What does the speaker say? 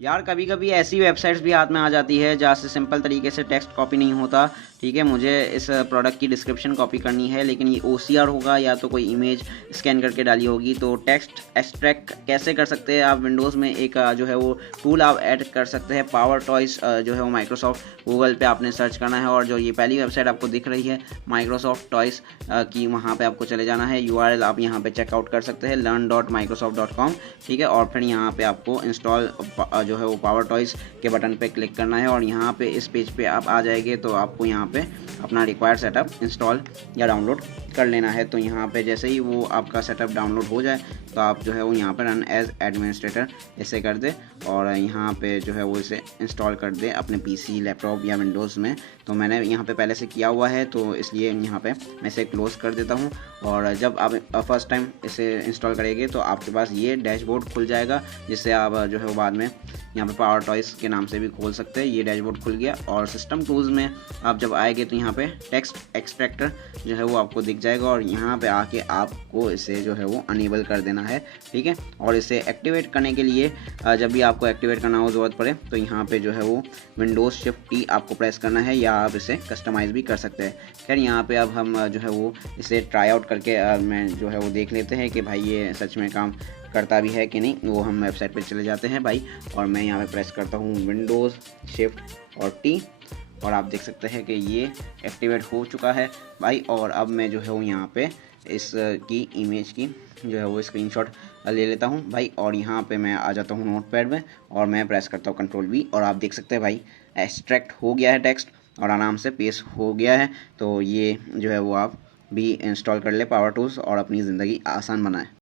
यार कभी कभी ऐसी वेबसाइट्स भी हाथ में आ जाती है जहाँ से सिंपल तरीके से टेक्स्ट कॉपी नहीं होता। ठीक है, मुझे इस प्रोडक्ट की डिस्क्रिप्शन कॉपी करनी है, लेकिन ये OCR होगा या तो कोई इमेज स्कैन करके डाली होगी। तो टेक्स्ट एक्सट्रैक्ट कैसे कर सकते हैं आप विंडोज़ में? एक जो है वो टूल आप ऐड कर सकते हैं, पावर टॉयज जो है वो माइक्रोसॉफ्ट गूगल पे आपने सर्च करना है, और जो ये पहली वेबसाइट आपको दिख रही है माइक्रोसॉफ्ट टॉयज की, वहाँ पे आपको चले जाना है। URL आप यहाँ पे चेकआउट कर सकते हैं learn.microsoft.com। ठीक है, और फिर यहाँ पे आपको इंस्टॉल जो है वो पावर टॉयज के बटन पे क्लिक करना है, और यहाँ पे इस पेज पे आप आ जाएंगे तो आपको यहाँ पे अपना रिक्वायर्ड सेटअप इंस्टॉल या डाउनलोड कर लेना है। तो यहाँ पे जैसे ही वो आपका सेटअप डाउनलोड हो जाए तो आप जो है वो यहाँ पे रन एज एडमिनिस्ट्रेटर इसे कर दे, और यहाँ पे जो है वो इसे इंस्टॉल कर दे अपने PC लैपटॉप या विंडोज़ में। तो मैंने यहाँ पे पहले से किया हुआ है तो इसलिए यहाँ पे मैं इसे क्लोज़ कर देता हूँ। और जब आप फर्स्ट टाइम इसे इंस्टॉल करेंगे तो आपके पास ये डैशबोर्ड खुल जाएगा, जिससे आप जो है वो बाद में यहाँ पे पावर टॉयज के नाम से भी खोल सकते हैं। ये डैशबोर्ड खुल गया, और सिस्टम टूल्स में आप जब आएंगे तो यहाँ पे टेक्स्ट एक्सट्रैक्टर जो है वो आपको दिख जाएगा, और यहाँ पे आके आपको इसे जो है वो अनेबल कर देना है। ठीक है, और इसे एक्टिवेट करने के लिए जब भी आपको एक्टिवेट करना हो ज़रूरत पड़े तो यहाँ पे जो है वो विंडोज़ शिफ्ट T आपको प्रेस करना है, या आप इसे कस्टमाइज़ भी कर सकते हैं। खैर यहाँ पे अब हम जो है वो इसे ट्राई आउट करके मैं जो है वो देख लेते हैं कि भाई ये सच में काम करता भी है कि नहीं। वो हम वेबसाइट पे चले जाते हैं भाई, और मैं यहाँ पे प्रेस करता हूँ विंडोज़ शिफ्ट और T, और आप देख सकते हैं कि ये एक्टिवेट हो चुका है भाई। और अब मैं जो है वो यहाँ पे इस की इमेज की जो है वो स्क्रीनशॉट ले लेता हूँ भाई, और यहाँ पे मैं आ जाता हूँ नोटपैड में, और मैं प्रेस करता हूँ Ctrl+V, और आप देख सकते हैं भाई एक्सट्रैक्ट हो गया है टेक्स्ट और आराम से पेस्ट हो गया है। तो ये जो है वो आप भी इंस्टॉल कर ले पावर टूल्स और अपनी ज़िंदगी आसान बनाएं।